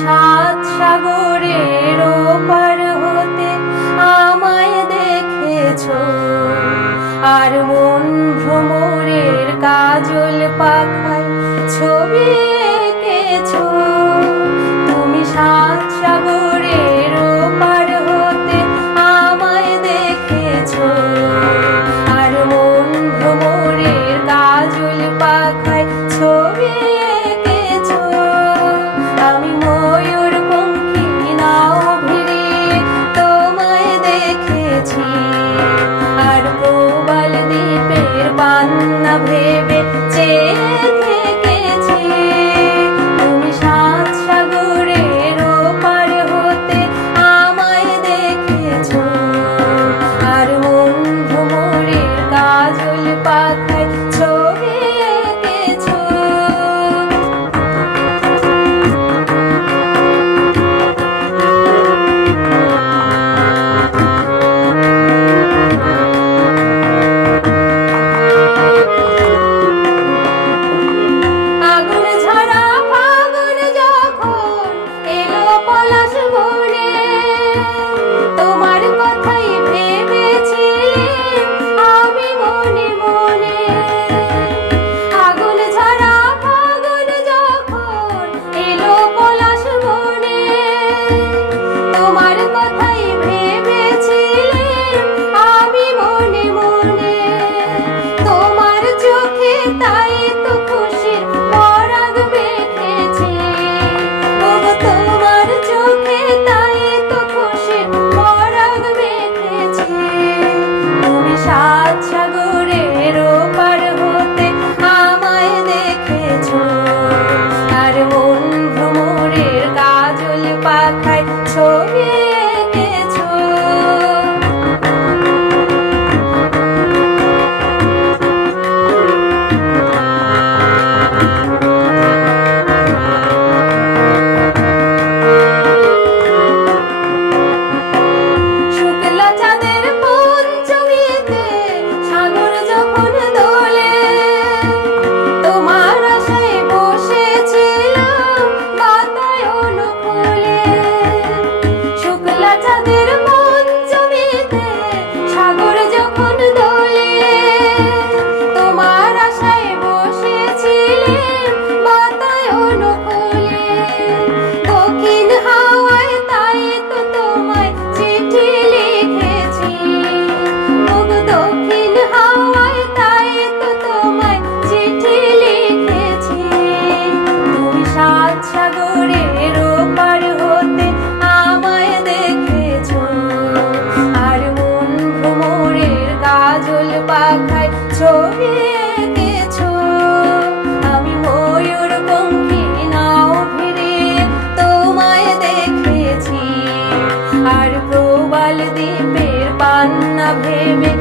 সাত সাগরের ওপার হতে আমায় দেখেছো, আর মন ভ্রমরের কাজল পাখায় ছবি এঁকেছো। তুমি সাত সাগরের ওপার হতে আমায় দেখেছো, আর মন ভ্রমরের কাজল পাখায় ছবি এঁকেছো। আমি ময়ূর পঙ্খী নাও ভিড়িয়ে তোমায় দেখেছি, আর প্রবাল দ্বীপের পান্না ভেবে চেয়ে থেকেছি। তুমি সাত সাগরের ওপার হতে আমায় দেখেছো, আর মন ভ্রমরের কাজল পাখায় ছবি এঁকেছো। আগুন ঝরা ফাগুন যখন এলো পলাশ বনে, তোমার কথাই ভেবেছিলাম আমি মনে মনে। আগুন ঝরা ফাগুন যখন এলো পলাশ বনে, তোমার কথাই ভেবেছিলাম আমি মনে মনে। তোমার চোখে তাই তো খুশির পরাগ মেখেছি, ওগো তোমার চোখে তাই তো খুশির পরাগ মেখেছি। তুমি সাত সাগরের ওপার হতে আমায় দেখেছো, আর মন ভ্রমরের কাজল পাখায় ছবি এঁকেছো। শুক্লা চাঁদের পঞ্চমীতে সাগর যখন দোলে, তোমার আশায় বসেছিলাম বাতায়ন কোলে। শুক্লা চাঁদের পঞ্চমীতে সাগর যখন দোলে, তোমার আশায় বসেছিলাম বাতায়ন কোলে। দক্ষিণ হাওয়ায় তাই তো তোমায় চিঠি লিখেছি, ওগো দক্ষিণ হাওয়ায় তাই তো তোমায় চিঠি লিখেছি। তুমি সাত সাগরের ওপার হতে আমায় দেখেছো, আর মন ভ্রমরের কাজল পাখায় ছবি এঁকেছো। আমি ময়ূর পঙ্খী নাও ভিড়িয়ে তোমায় দেখেছি, আর প্রবাল দ্বীপের পান্না ভেবে